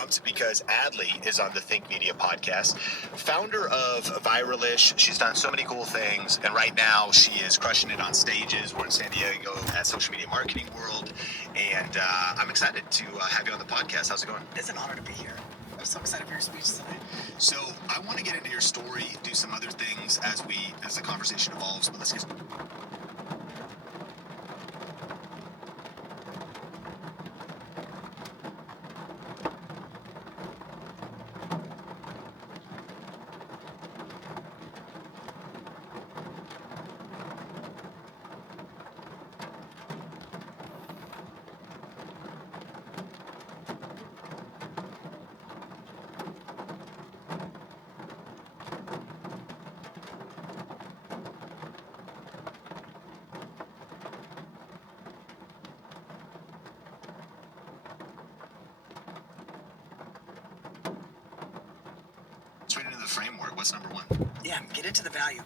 pumped because Adley is on the Think Media podcast, founder of Viralish. She's done so many cool things, and right now she is crushing it on stages. We're in San Diego at Social Media Marketing World, and I'm excited to have you on the podcast. How's it going? It's an honor to be here. I'm so excited for your speech today. So I want to get into your story, do some other things as the conversation evolves, but let's get. Straight into the framework. What's number one? Yeah, get into the value.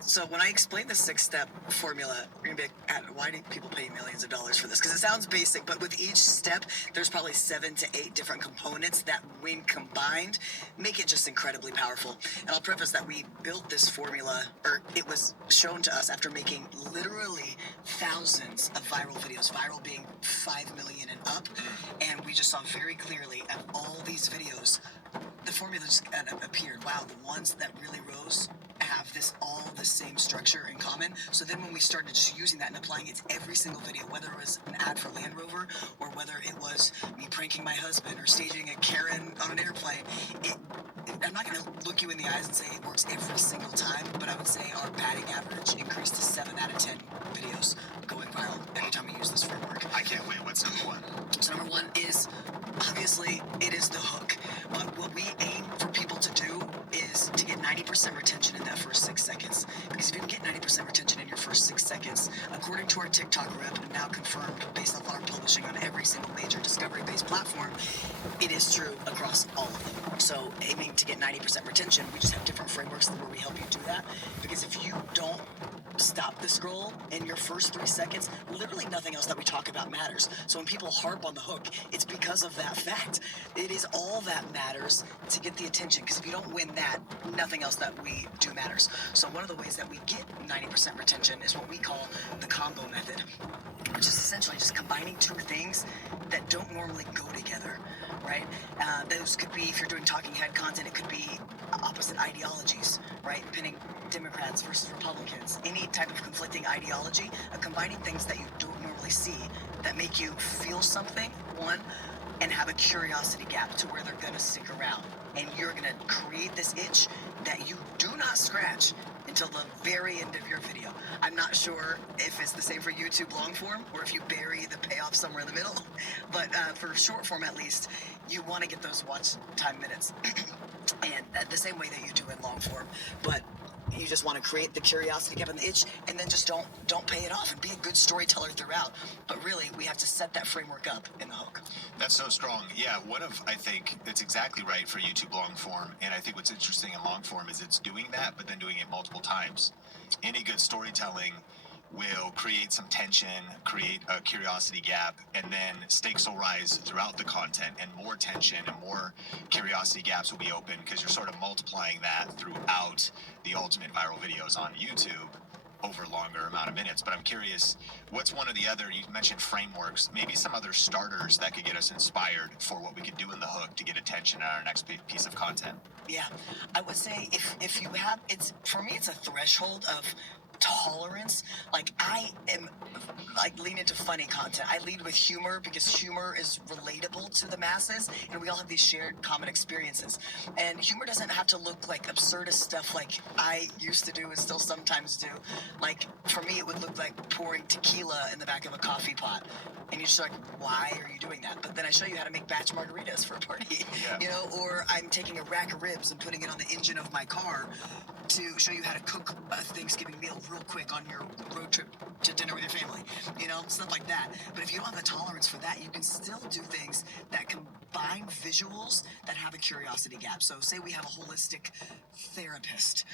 So when I explain the 6-step formula, you're gonna be like, why do people pay millions of dollars for this? Because it sounds basic, but with each step, there's probably 7 to 8 different components that, when combined, make it just incredibly powerful. And I'll preface that we built this formula, or it was shown to us after making literally thousands of viral videos, viral being 5 million and up, and we just saw very clearly at all these videos, the formula just appeared. Wow, the ones that really rose have all the same structure in common. So then when we started just using that and applying it to every single video, whether it was an ad for Land Rover or whether it was me pranking my husband or staging a Karen on an airplane, I'm not going to look you in the eyes and say it works every single time, but I would say our batting average increased to 7 out of 10 videos going viral every time we use this framework. I can't wait. What's number one? So number one is, obviously, it is the hook. But what we aim for people to do is to get 90% retention in that first 6 seconds. Because if you can get 90% retention in your first 6 seconds, according to our TikTok rep, and now confirmed based off our publishing on every single major discovery-based platform, it is true across all of them. So aiming to get 90% retention, we just have different frameworks where we help you do that. Because if you don't stop the scroll in your first 3 seconds, literally nothing else that we talk about matters. So when people harp on the hook, it's because of that fact. It is all that matters to get the attention, because if you don't win that, nothing else that we do matters. So one of the ways that we get 90% retention is what we call the combo method, which is essentially just combining 2 things that don't normally go together, right? Those could be, if you're doing talking head content, it could be opposite ideologies, right? Pinning Democrats versus Republicans, any type of conflicting ideology, combining things that you don't normally see that make you feel something, one, and have a curiosity gap to where they're gonna stick around. And you're gonna create this itch that you do not scratch until the very end of your video. I'm not sure if it's the same for YouTube long form or if you bury the payoff somewhere in the middle, but for short form at least, you wanna get those watch time minutes. And the same way that you do in long form, but you just want to create the curiosity gap and the itch, and then just don't pay it off and be a good storyteller throughout. But really, we have to set that framework up in the hook. That's so strong. Yeah, I think it's exactly right for YouTube long form, and I think what's interesting in long form is it's doing that, but then doing it multiple times. Any good storytelling will create some tension, create a curiosity gap, and then stakes will rise throughout the content, and more tension and more curiosity gaps will be open because you're sort of multiplying that throughout the ultimate viral videos on YouTube over a longer amount of minutes. But I'm curious, what's one of the other, you mentioned frameworks, maybe some other starters that could get us inspired for what we could do in the hook to get attention on our next piece of content? Yeah, I would say if you have, for me, it's a threshold of tolerance. Like, I lean into funny content. I lead with humor because humor is relatable to the masses, and we all have these shared common experiences. And humor doesn't have to look like absurdist stuff like I used to do and still sometimes do. Like, for me, it would look like pouring tequila in the back of a coffee pot. And you're just like, why are you doing that? But then I show you how to make batch margaritas for a party, or I'm taking a rack of ribs and putting it on the engine of my car to show you how to cook a Thanksgiving meal real quick on your road trip to dinner with your family, stuff like that. But if you don't have a tolerance for that, you can still do things that combine visuals that have a curiosity gap. So say we have a holistic therapist.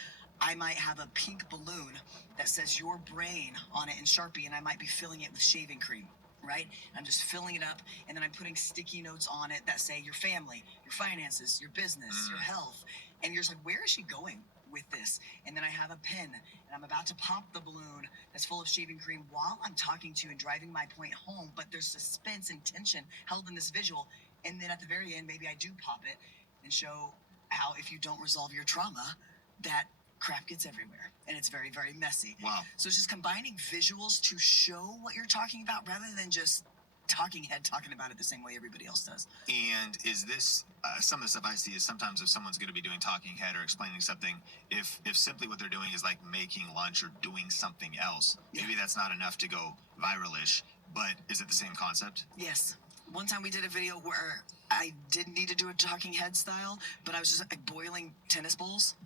I might have a pink balloon that says your brain on it in Sharpie, and I might be filling it with shaving cream. right? I'm just filling it up, and then I'm putting sticky notes on it that say your family, your finances, your business, your health. And you're just like, where is she going with this? And then I have a pen, and I'm about to pop the balloon that's full of shaving cream while I'm talking to you and driving my point home, but there's suspense and tension held in this visual. And then at the very end, maybe I do pop it and show how if you don't resolve your trauma, that crap gets everywhere and it's very, very messy. Wow. So it's just combining visuals to show what you're talking about rather than just talking head talking about it the same way everybody else does. And is this some of the stuff I see is sometimes if someone's going to be doing talking head or explaining something, if simply what they're doing is like making lunch or doing something else, maybe that's not enough to go viralish. But is it the same concept? Yes. One time we did a video where I didn't need to do a talking head style, but I was just like boiling tennis balls.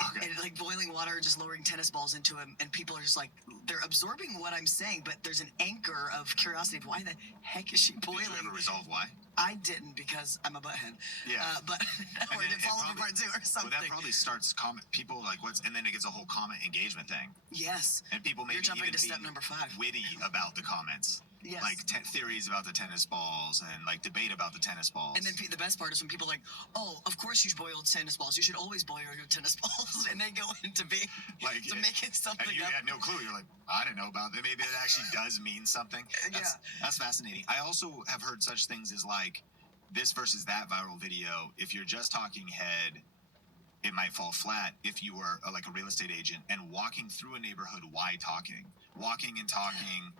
Okay. And like boiling water, just lowering tennis balls into them, and people are just like, they're absorbing what I'm saying, but there's an anchor of curiosity of why the heck is she boiling? Did you ever resolve why? I didn't because I'm a butthead. Yeah. But or then did it follow probably- part two or something. Well, that probably starts comment people like what's, and then it gets a whole comment engagement thing, Yes. and people maybe You're jumping even to step being number 5. witty about the comments. Yes. Like theories about the tennis balls and like debate about the tennis balls. And then the best part is when people are like, oh, of course you boiled tennis balls. You should always boil your tennis balls. And they go into being, Like, to make it something and you up. had no clue. You're like, I didn't know about that. Maybe it actually does mean something. That's fascinating. I also have heard such things as like this versus that viral video. If you're just talking head, it might fall flat. If you were like a real estate agent and walking through a neighborhood, why walking and talking,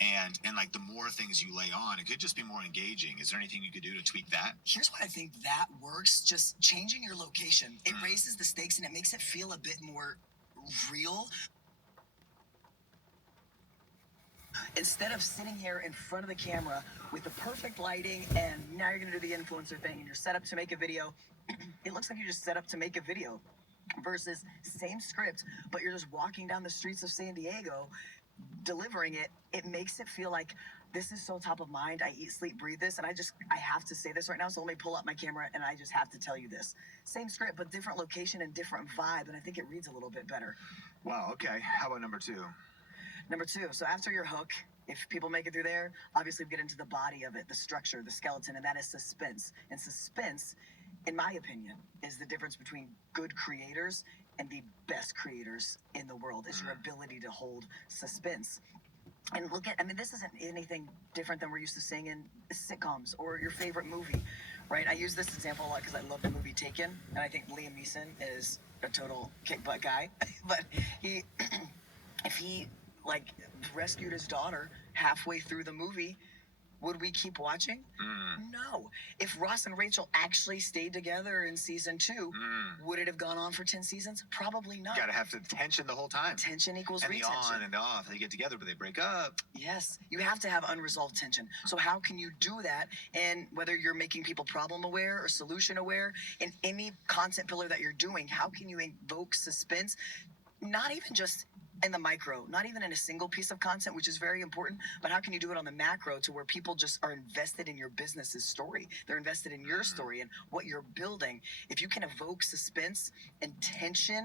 and like the more things you lay on, it could just be more engaging. Is there anything you could do to tweak that? Here's what I think that works. Just changing your location. It raises the stakes and it makes it feel a bit more real. Instead of sitting here in front of the camera with the perfect lighting and now you're going to do the influencer thing and you're set up to make a video, it looks like you're just set up to make a video versus same script, but you're just walking down the streets of San Diego delivering it. It makes it feel like this is so top of mind. I eat, sleep, breathe this, and I have to say this right now. So let me pull up my camera and I just have to tell you this. Same script, but different location and different vibe, and I think it reads a little bit better. Wow. Okay. How about number 2? Number 2, so after your hook, if people make it through there, obviously we get into the body of it, the structure, the skeleton, and that is suspense. And suspense, in my opinion, is the difference between good creators and the best creators in the world, is your ability to hold suspense. And look at, I mean, this isn't anything different than we're used to seeing in sitcoms or your favorite movie, right? I use this example a lot because I love the movie Taken, and I think Liam Neeson is a total kick butt guy. But if he like rescued his daughter halfway through the movie, would we keep watching? No. If Ross and Rachel actually stayed together in season 2, would it have gone on for 10 seasons? Probably not. Gotta have the tension the whole time. Tension equals And the retention. on and the off. They get together, but they break up. Yes, you have to have unresolved tension. So how can you do that? And whether you're making people problem aware or solution aware, in any content pillar that you're doing, how can you invoke suspense? Not even just in the micro, not even in a single piece of content, which is very important, but how can you do it on the macro to where people just are invested in your business's story? They're invested in your story and what you're building. If you can evoke suspense and tension,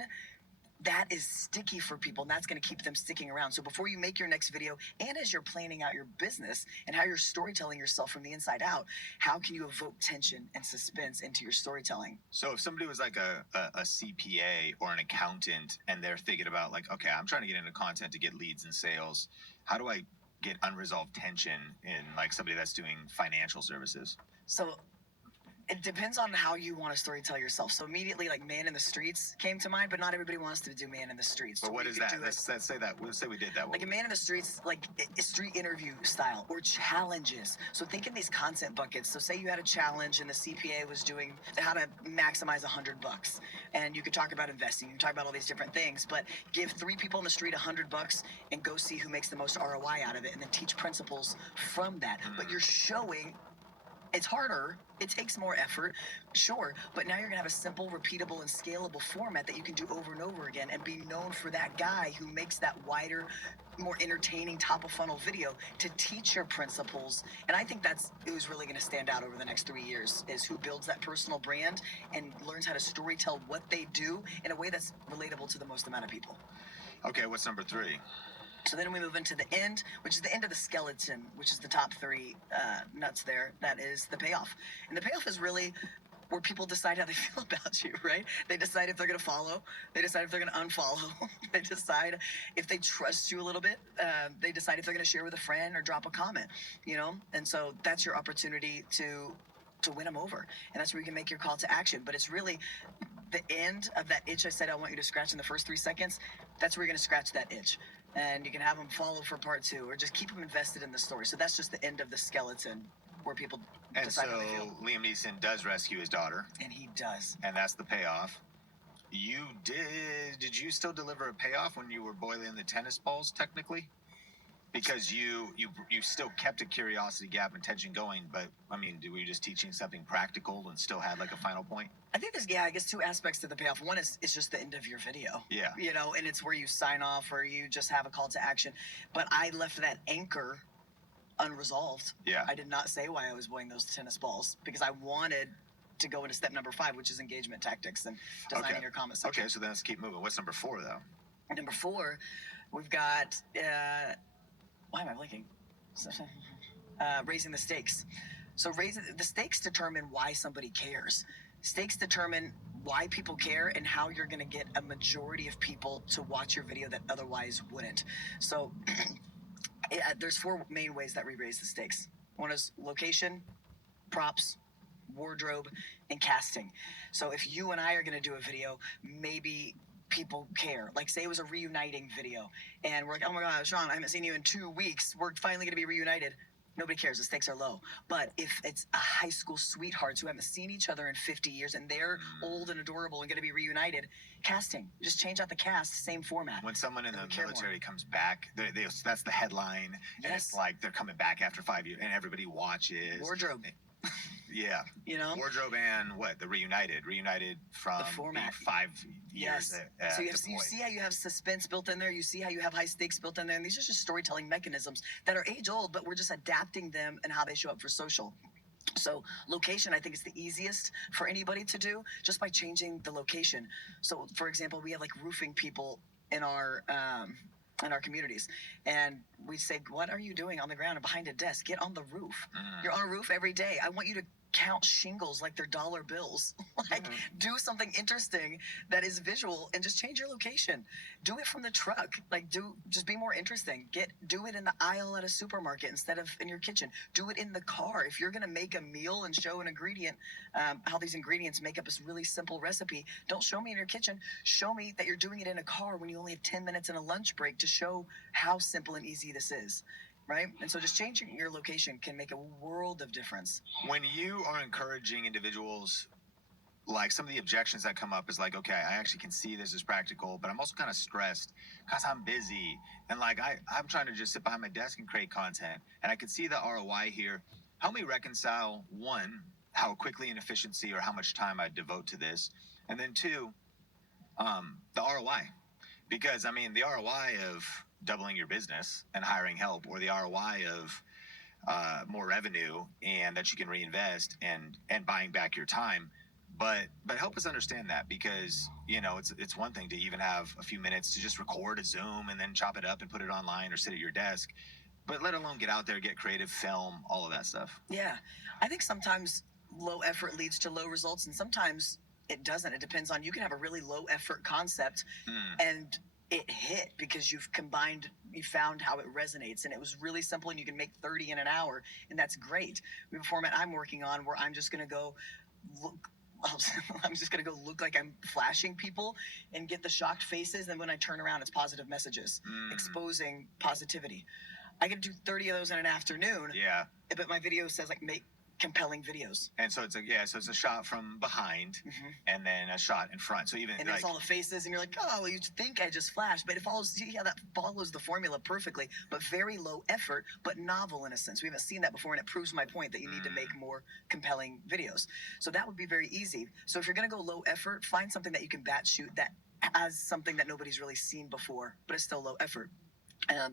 that is sticky for people, and that's going to keep them sticking around. So before you make your next video, and as you're planning out your business and how you're storytelling yourself from the inside out, how can you evoke tension and suspense into your storytelling? So if somebody was like a CPA or an accountant and they're thinking about like, okay, I'm trying to get into content to get leads and sales, how do I get unresolved tension in like somebody that's doing financial services? So it depends on how you want to storytell yourself. So immediately, like Man in the Streets came to mind, but not everybody wants to do Man in the Streets. But what We is could that? do it Let's say that. Let's say we did that. like a Man in the Streets, like a street interview style or challenges. So think in these content buckets. So say you had a challenge and the CPA was doing how to maximize $100, and you could talk about investing, you can talk about all these different things, but give 3 people on the street $100 and go see who makes the most ROI out of it, and then teach principles from that. But you're showing. It's harder. It takes more effort, sure, but now you're gonna have a simple, repeatable, and scalable format that you can do over and over again and be known for that guy who makes that wider, more entertaining top of funnel video to teach your principles. And I think that's who's really gonna stand out over the next 3 years, is who builds that personal brand and learns how to storytell what they do in a way that's relatable to the most amount of people. Okay, what's number 3? So then we move into the end, which is the end of the skeleton, which is the top three nuts there. That is the payoff. And the payoff is really where people decide how they feel about you, right? They decide if they're going to follow. They decide if they're going to unfollow. They decide if they trust you a little bit. They decide if they're going to share with a friend or drop a comment, you know? And so that's your opportunity to win them over. And that's where you can make your call to action. But it's really the end of that itch I said I want you to scratch in the first 3 seconds. That's where you're going to scratch that itch. And you can have them follow for part 2 or just keep them invested in the story. So that's just the end of the skeleton where people And decide so how they feel. Liam Neeson does rescue his daughter, And he does. and that's the payoff. You did you still deliver a payoff when you were boiling the tennis balls, technically? Because you still kept a curiosity gap and tension going, but I mean, were you just teaching something practical and still had like a final point? I think there's, I guess 2 aspects to the payoff. One is it's just the end of your video. Yeah. You know, and it's where you sign off or you just have a call to action. But I left that anchor unresolved. Yeah. I did not say why I was boiling those tennis balls because I wanted to go into step number 5, which is engagement tactics and designing Okay. your comment section. Okay, so then let's keep moving. What's number 4 though? Number 4, we've got why am I blinking? Raising the stakes. So raising the stakes determine why somebody cares. Stakes determine why people care and how you're going to get a majority of people to watch your video that otherwise wouldn't. So there's 4 main ways that we raise the stakes. One is location, props, wardrobe, and casting. So if you and I are going to do a video, maybe people care. Like say it was a reuniting video and we're like, oh my God, Sean, I haven't seen you in 2 weeks. We're finally going to be reunited. Nobody cares. The stakes are low. But if it's a high school sweethearts who haven't seen each other in 50 years and they're old and adorable and going to be reunited, casting. Just change out the cast, same format. When someone in the Don't care military more. comes back, that's the headline, and Yes. it's like they're coming back after 5 years, and everybody watches. Wardrobe, Yeah. you know? Wardrobe and what? The reunited from The format. being 5 years. Yes. So you deployed. see how you have suspense built in there. You see how you have high stakes built in there. And these are just storytelling mechanisms that are age old, but we're just adapting them and how they show up for social. So location, I think, is the easiest for anybody to do just by changing the location. So, for example, we have like roofing people in our communities, and we say, "What are you doing on the ground and behind a desk? Get on the roof. You're on a roof every day. I want you to count shingles like they're dollar bills. Like, do something interesting that is visual and just change your location. Do it from the truck. Like, just be more interesting. Do it in the aisle at a supermarket instead of in your kitchen. Do it in the car. If you're gonna make a meal and show an ingredient, how these ingredients make up this really simple recipe, don't show me in your kitchen. Show me that you're doing it in a car when you only have 10 minutes and a lunch break to show how simple and easy this is. Right? And so just changing your location can make a world of difference. When you are encouraging individuals, like some of the objections that come up is like, okay, I actually can see this is practical, but I'm also kind of stressed because I'm busy. And like, I'm trying to just sit behind my desk and create content. And I can see the ROI here. Help me reconcile, 1, how quickly and efficiency or how much time I devote to this. And then 2, the ROI. Because I mean, the ROI of doubling your business and hiring help, or the ROI of more revenue and that you can reinvest and buying back your time. But help us understand that, because it's one thing to even have a few minutes to just record a Zoom and then chop it up and put it online or sit at your desk, but let alone get out there, get creative, film, all of that stuff. Yeah. I think sometimes low effort leads to low results, and sometimes it doesn't. It depends on, you can have a really low effort concept and it hit because you found how it resonates, and it was really simple, and you can make 30 in an hour, and that's great. We have a format I'm working on where I'm just going to go look like I'm flashing people and get the shocked faces, and when I turn around, it's positive messages, exposing positivity. I can do 30 of those in an afternoon. Yeah. But my video says like make compelling videos. And so it's a shot from behind and then a shot in front. So even And like, it's all the faces, and you're like, oh, well, you think I just flashed, but see how that follows the formula perfectly, but very low effort, but novel in a sense. We haven't seen that before, and it proves my point that you need to make more compelling videos. So that would be very easy. So if you're going to go low effort, find something that you can batch shoot that has something that nobody's really seen before, but it's still low effort.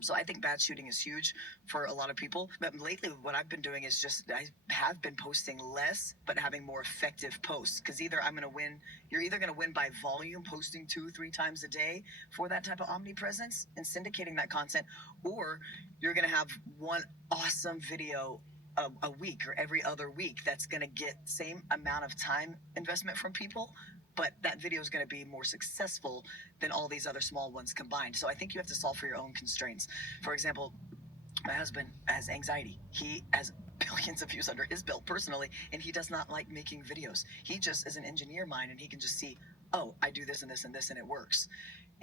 So I think batch shooting is huge for a lot of people. But lately, what I've been doing is just I have been posting less, but having more effective posts. Because either I'm going to win, you're either going to win by volume, posting 2-3 times a day for that type of omnipresence and syndicating that content, or you're going to have one awesome video a week or every other week that's going to get same amount of time investment from people, but that video is going to be more successful than all these other small ones combined. So I think you have to solve for your own constraints. For example, my husband has anxiety. He has billions of views under his belt personally, and he does not like making videos. He just is an engineer mind, and he can just see, oh, I do this and this and this, and it works.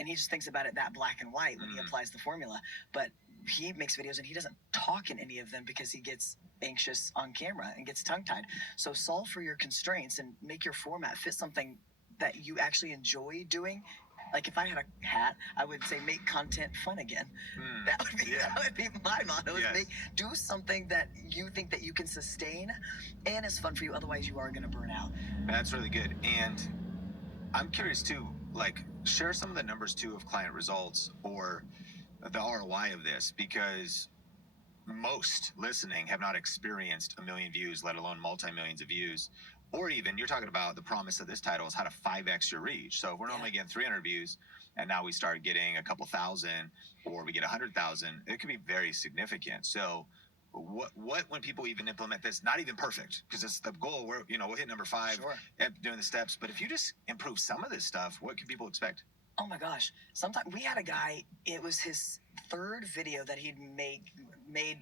And he just thinks about it that black and white when he applies the formula. But he makes videos and he doesn't talk in any of them because he gets anxious on camera and gets tongue tied. So solve for your constraints and make your format fit something that you actually enjoy doing. Like if I had a hat, I would say make content fun again. That would be my motto. Is do something that you think that you can sustain and is fun for you. Otherwise, you are going to burn out. That's really good. And I'm curious too, like share some of the numbers too of client results or the ROI of this, because most listening have not experienced a million views, let alone multi-millions of views. Or even you're talking about the promise of this title is how to 5x your reach. So if we're normally getting 300 views and now we start getting a couple thousand or we get 100,000, it could be very significant. So what when people even implement this, not even perfect, because it's the goal, we'll hit number 5 and doing the steps. But if you just improve some of this stuff, what can people expect? Oh my gosh. Sometimes we had a guy, it was his third video that he'd made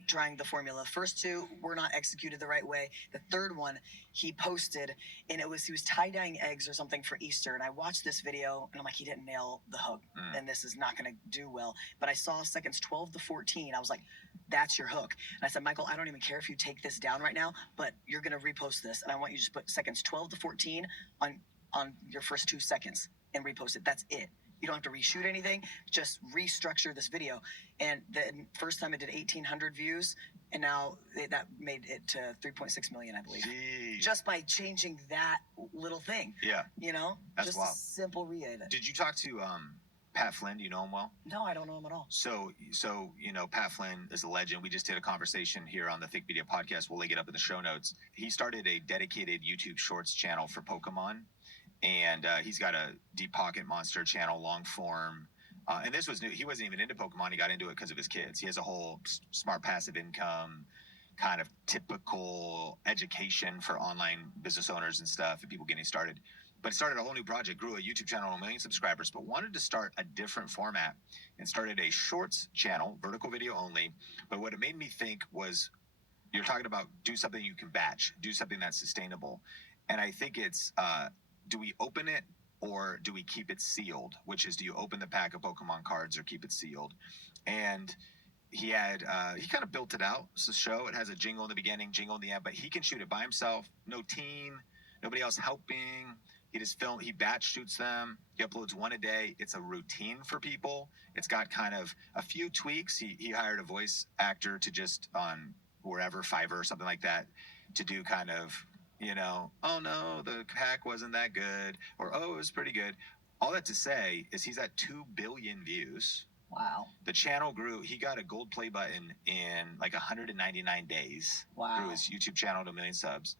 trying the formula. First 2 were not executed the right way. The third one he posted, and he was tie-dyeing eggs or something for Easter. And I watched this video and I'm like, he didn't nail the hook and this is not going to do well. But I saw seconds 12 to 14. I was like, that's your hook. And I said, Michael, I don't even care if you take this down right now, but you're going to repost this. And I want you to just put seconds 12 to 14 on your first 2 seconds and repost it. That's it. You don't have to reshoot anything. Just restructure this video. And the first time it did 1,800 views, and now that made it to 3.6 million, I believe. Jeez. Just by changing that little thing. Yeah. That's just wild. a simple re-edit. Did you talk to Pat Flynn? Do you know him well? No, I don't know him at all. So Pat Flynn is a legend. We just did a conversation here on the Think Media podcast. We'll link it up in the show notes. He started a dedicated YouTube Shorts channel for Pokemon. And he's got a Deep Pocket Monster channel, long form. And this was new. He wasn't even into Pokemon. He got into it because of his kids. He has a whole smart passive income, kind of typical education for online business owners and stuff and people getting started. But started a whole new project, grew a YouTube channel, 1 million subscribers, but wanted to start a different format and started a shorts channel, vertical video only. But what it made me think was, you're talking about do something you can batch, do something that's sustainable. And I think it's, do we open it or do we keep it sealed? Which is, do you open the pack of Pokemon cards or keep it sealed? And he kind of built it out. It's a show. It has a jingle in the beginning, jingle in the end, but he can shoot it by himself. No team, nobody else helping. He batch shoots them. He uploads 1 a day. It's a routine for people. It's got kind of a few tweaks. He hired a voice actor to just on wherever, Fiverr or something like that, to do kind of, oh no, the pack wasn't that good, or oh, it was pretty good. All that to say is he's at 2 billion views. Wow. The channel grew. He got a gold play button in like 199 days. Wow. Grew his YouTube channel to 1 million subs.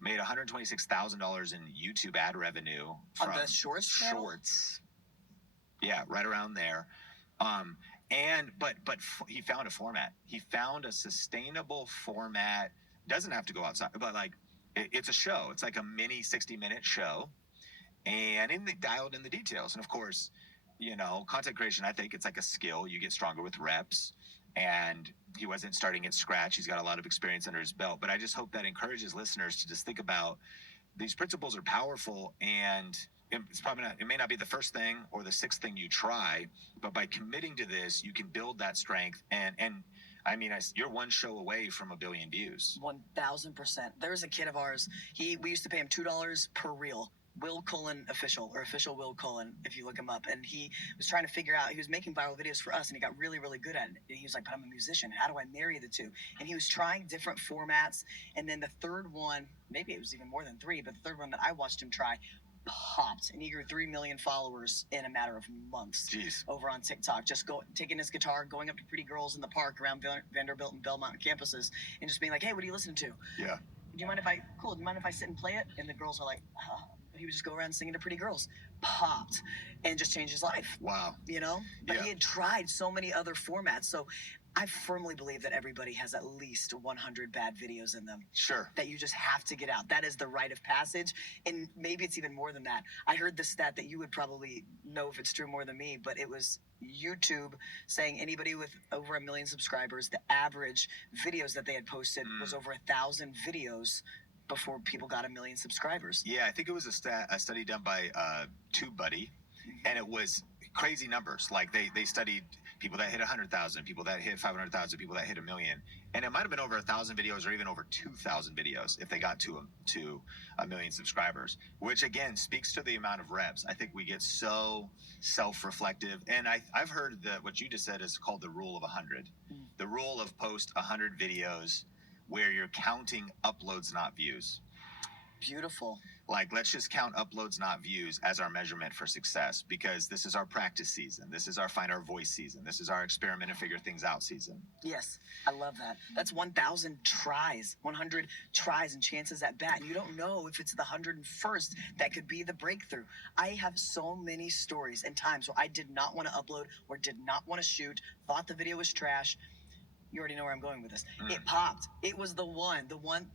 Made $126,000 in YouTube ad revenue from on the shorts channel? Shorts. Yeah, right around there. But he found a format. He found a sustainable format. Doesn't have to go outside, but like it's a show. It's like a mini 60-minute show, and dialed in the details. And of course, content creation, I think it's like a skill. You get stronger with reps. And he wasn't starting at scratch. He's got a lot of experience under his belt. But I just hope that encourages listeners to just think about these principles are powerful, and it may not be the first thing or the 6th thing you try, but by committing to this, you can build that strength. And I mean, you're 1 show away from 1 billion views. 1,000%. There's a kid of ours. We used to pay him $2 per reel. Will Cullen official, or official Will Cullen, if you look him up. And he was trying to figure out, he was making viral videos for us, and he got really, really good at it. And he was like, but I'm a musician. How do I marry the two? And he was trying different formats. And then the third one, maybe it was even more than 3, but the third one that I watched him try popped, and he grew 3 million followers in a matter of months. Jeez. Over on TikTok, just taking his guitar, going up to pretty girls in the park around Vanderbilt and Belmont campuses, and just being like, "Hey, what are you listening to? Yeah. Do you mind if I sit and play it?" And the girls are like, "Huh." He would just go around singing to pretty girls. Popped, and just changed his life. Wow. You know, but Yeah. he had tried so many other formats. So I firmly believe that everybody has at least 100 bad videos in them Sure. that you just have to get out. That is the rite of passage. And maybe it's even more than that. I heard the stat that you would probably know if it's true more than me, but it was YouTube saying anybody with over 1 million subscribers, the average videos that they had posted was over 1,000 videos before people got 1 million subscribers. Yeah, I think it was a study done by TubeBuddy, and it was crazy numbers. Like they studied people that hit 100,000, people that hit 500,000, people that hit 1 million, and it might have been over 1,000 videos or even over 2,000 videos if they got to 1 million subscribers. Which again speaks to the amount of reps. I think we get so self-reflective, and I've heard that what you just said is called the rule of 100. The rule of post 100 videos where you're counting uploads, not views. Beautiful. Like, let's just count uploads, not views, as our measurement for success, because this is our practice season. This is our find our voice season. This is our experiment and figure things out season. Yes, I love that. That's 1,000 tries, 100 tries and chances at bat. And you don't know if it's the 101st that could be the breakthrough. I have so many stories and times where I did not want to upload or did not want to shoot, thought the video was trash. You already know where I'm going with this. It popped. It was the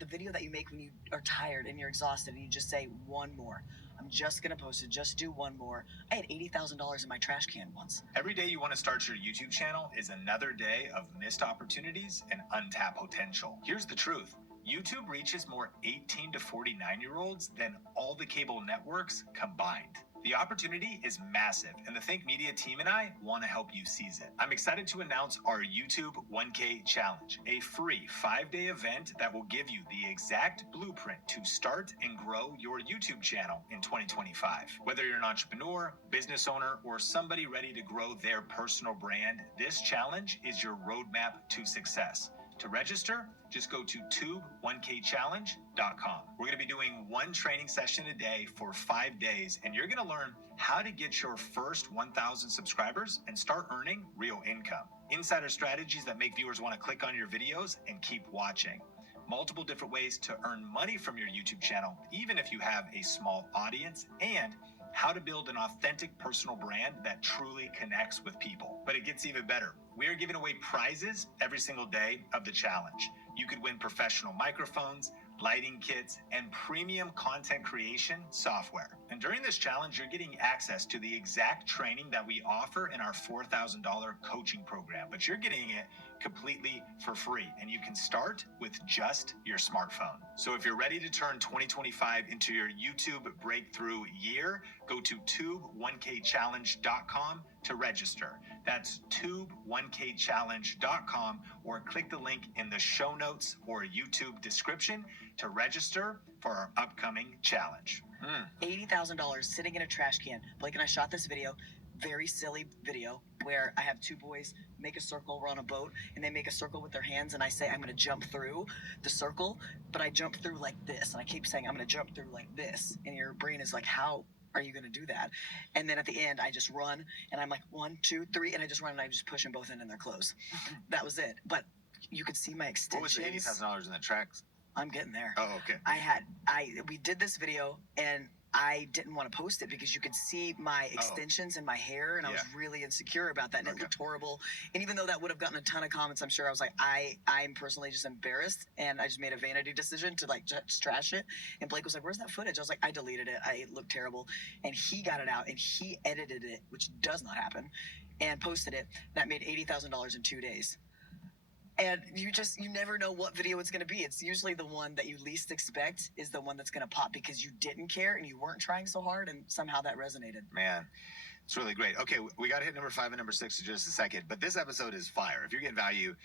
video that you make when you are tired and you're exhausted and you just say one more. I'm just going to post it. Just do one more. I had $80,000 in my trash can once. Every day you want to start your YouTube channel is another day of missed opportunities and untapped potential. Here's the truth. YouTube reaches more 18 to 49-year-olds than all the cable networks combined. The opportunity is massive, and the Think Media team and I want to help you seize it. I'm excited to announce our YouTube 1K Challenge, a free 5-day event that will give you the exact blueprint to start and grow your YouTube channel in 2025. Whether you're an entrepreneur, business owner, or somebody ready to grow their personal brand, this challenge is your roadmap to success. To register, just go to tube1kchallenge.com. We're going to be doing one training session a day for 5 days, and you're going to learn how to get your first 1,000 subscribers and start earning real income. Insider strategies that make viewers want to click on your videos and keep watching. Multiple different ways to earn money from your YouTube channel, even if you have a small audience, and how to build an authentic personal brand that truly connects with people. But it gets even better. We are giving away prizes every single day of the challenge. You could win professional microphones, lighting kits, and premium content creation software. And during this challenge, you're getting access to the exact training that we offer in our $4,000 coaching program, but you're getting it completely for free, and you can start with just your smartphone. So if you're ready to turn 2025 into your YouTube breakthrough year, go to tube1kchallenge.com to register. That's tube1kchallenge.com, or click the link in the show notes or YouTube description to register for our upcoming challenge. $80,000 sitting in a trash can. Blake and I shot this video, very silly video, where I have two boys make a circle. We're on a boat, and they make a circle with their hands, and I say, I'm going to jump through the circle, but I jump through like this, and I keep saying, I'm going to jump through like this, and your brain is like, how are you going to do that? And then at the end, I just run, and I'm like, 1, 2, 3, and I just run, and I just push them both in their clothes. That was it. But you could see my extensions. What was the $80,000 in the tracks? I'm getting there. Oh, okay. We did this video, and I didn't want to post it because you could see my extensions in my hair, and I was really insecure about that, and it looked horrible. And even though that would have gotten a ton of comments, I'm sure I was like, I'm personally just embarrassed, and I just made a vanity decision to like just trash it. And Blake was like, "Where's that footage?" I was like, "I deleted it. It looked terrible." And he got it out, and he edited it, which does not happen, and posted it. That made $80,000 in 2 days. And you never know what video it's going to be. It's usually the one that you least expect is the one that's going to pop because you didn't care and you weren't trying so hard, and somehow that resonated. Man, It's really great. Okay, we got to hit number 5 and number 6 in just a second, but this episode is fire. If you're getting value,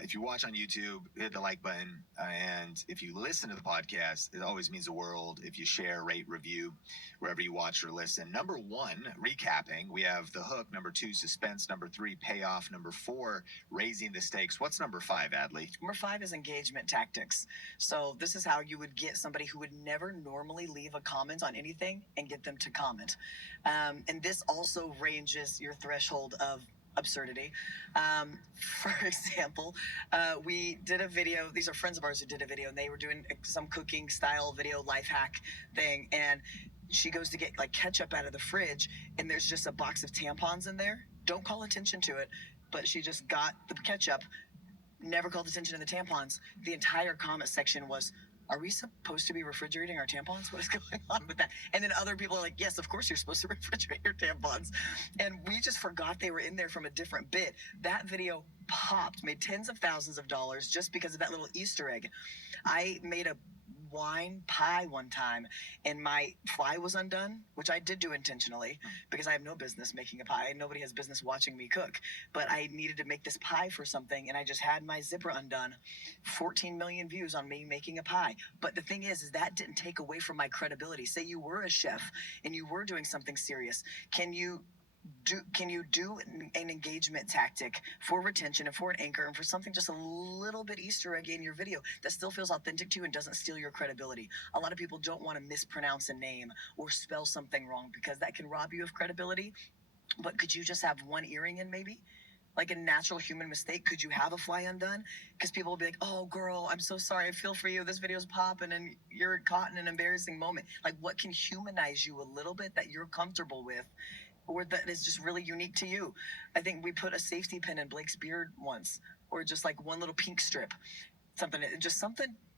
if you watch on YouTube, hit the like button, and if you listen to the podcast, it always means the world. If you share, rate, review, wherever you watch or listen. Number 1, recapping. We have the hook. Number 2, suspense. Number 3, payoff. Number 4, raising the stakes. What's number 5, Adley? Number 5 is engagement tactics. So this is how you would get somebody who would never normally leave a comment on anything and get them to comment. And this also ranges your threshold of absurdity. For example, we did a video. These are friends of ours who did a video, and they were doing some cooking style video life hack thing. And she goes to get like ketchup out of the fridge, and there's just a box of tampons in there. Don't call attention to it, but she just got the ketchup, never called attention to the tampons. The entire comment section was, are we supposed to be refrigerating our tampons? What is going on with that? And then other people are like, yes, of course you're supposed to refrigerate your tampons. And we just forgot they were in there from a different bit. That video popped, made tens of thousands of dollars just because of that little Easter egg. I made a wine pie one time, and my fly was undone, which I did do intentionally because I have no business making a pie. Nobody has business watching me cook, but I needed to make this pie for something, and I just had my zipper undone. 14 million views on me making a pie. But the thing is that didn't take away from my credibility. Say you were a chef and you were doing something serious. Can you do an engagement tactic for retention and for an anchor and for something just a little bit Easter egg in your video that still feels authentic to you and doesn't steal your credibility? A lot of people don't want to mispronounce a name or spell something wrong because that can rob you of credibility. But could you just have one earring in, maybe? Like a natural human mistake, could you have a fly undone? Because people will be like, oh, girl, I'm so sorry. I feel for you. This video's popping and you're caught in an embarrassing moment. Like, what can humanize you a little bit that you're comfortable with or that is just really unique to you? I think we put a safety pin in Blake's beard once, or just like one little pink strip, something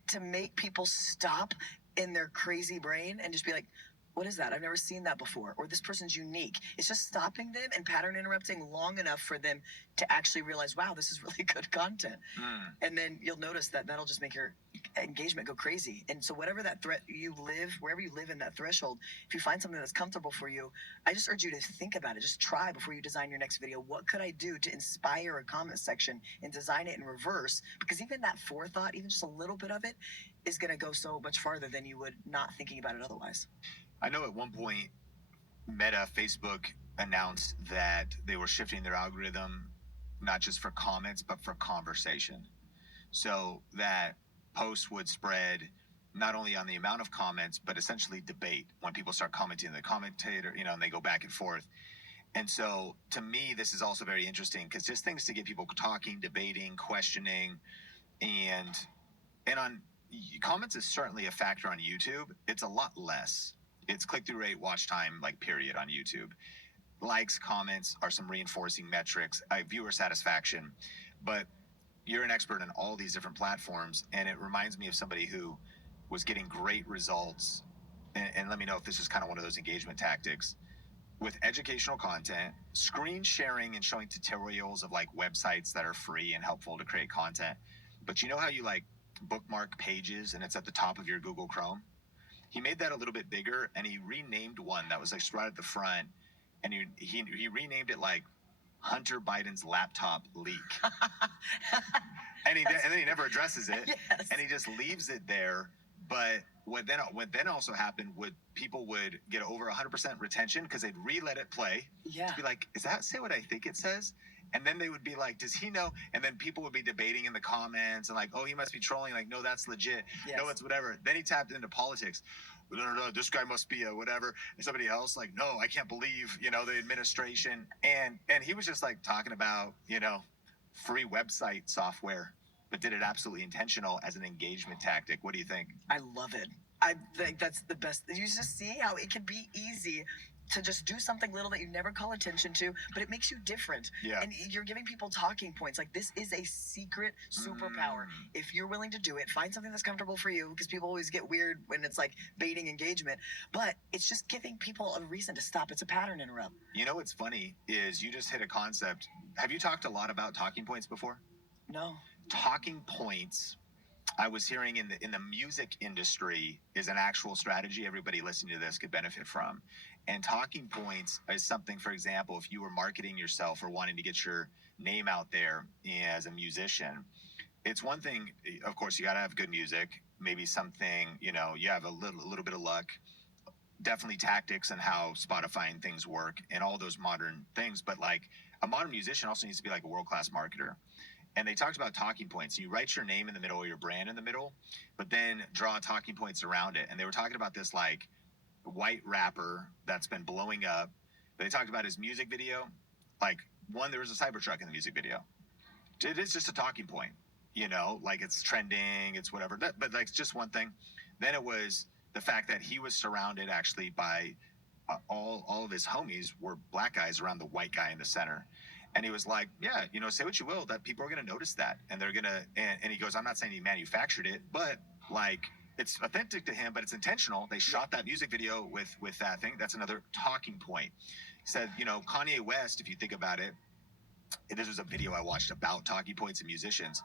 to make people stop in their crazy brain and just be like, what is that? I've never seen that before. Or this person's unique. It's just stopping them and pattern interrupting long enough for them to actually realize, wow, this is really good content. And then you'll notice that that'll just make your engagement go crazy. And so whatever that threat you live, wherever you live in that threshold, if you find something that's comfortable for you, I just urge you to think about it. Just try before you design your next video. What could I do to inspire a comment section and design it in reverse? Because even that forethought, even just a little bit of it, is going to go so much farther than you would not thinking about it otherwise. I know at one point, Meta, Facebook announced that they were shifting their algorithm, not just for comments, but for conversation. So that posts would spread not only on the amount of comments, but essentially debate when people start commenting the commentator, and they go back and forth. And so to me, this is also very interesting because just things to get people talking, debating, questioning, and on comments is certainly a factor on YouTube. It's a lot less. It's click-through rate, watch time, period on YouTube. Likes, comments are some reinforcing metrics, viewer satisfaction. But you're an expert in all these different platforms, and it reminds me of somebody who was getting great results. And let me know if this is kind of one of those engagement tactics with educational content, screen sharing and showing tutorials of websites that are free and helpful to create content. But you know how you bookmark pages and it's at the top of your Google Chrome? He made that a little bit bigger, and he renamed one that was right at the front, and he renamed it Hunter Biden's laptop leak. and then he never addresses it, yes. And he just leaves it there. But what then also happened would people would get over 100% retention because they'd re-let it play. Yeah. To be like, does that say what I think it says? And then they would be like, does he know? And then people would be debating in the comments and oh, he must be trolling. No, that's legit. Yes. No, it's whatever. Then he tapped into politics. No, this guy must be a whatever. And somebody else no, I can't believe, the administration. And he was just talking about, free website software, but did it absolutely intentional as an engagement tactic. What do you think? I love it. I think that's the best. You just see how it can be easy to just do something little that you never call attention to, but it makes you different. Yeah. And you're giving people talking points. This is a secret superpower. If you're willing to do it, find something that's comfortable for you, because people always get weird when it's baiting engagement, but it's just giving people a reason to stop. It's a pattern interrupt. What's funny is you just hit a concept. Have you talked a lot about talking points before? No. Talking points I was hearing in the music industry is an actual strategy everybody listening to this could benefit from. And talking points is something, for example, if you were marketing yourself or wanting to get your name out there as a musician, it's one thing, of course, you got to have good music, maybe something, you have a little bit of luck, definitely tactics and how Spotify and things work and all those modern things. But like a modern musician also needs to be like a world class marketer. And they talked about talking points. You write your name in the middle or your brand in the middle, but then draw talking points around it. And they were talking about this like white rapper that's been blowing up. They talked about his music video. Like one, there was a Cybertruck in the music video. It is just a talking point, like it's trending, it's whatever. But like just one thing. Then it was the fact that he was surrounded actually by all of his homies were black guys around the white guy in the center. And he was like, yeah, say what you will, that people are going to notice that. And they're going to, and he goes, I'm not saying he manufactured it, but like, it's authentic to him, but it's intentional. They shot that music video with that thing. That's another talking point. He said, Kanye West, if you think about it, this was a video I watched about talking points and musicians.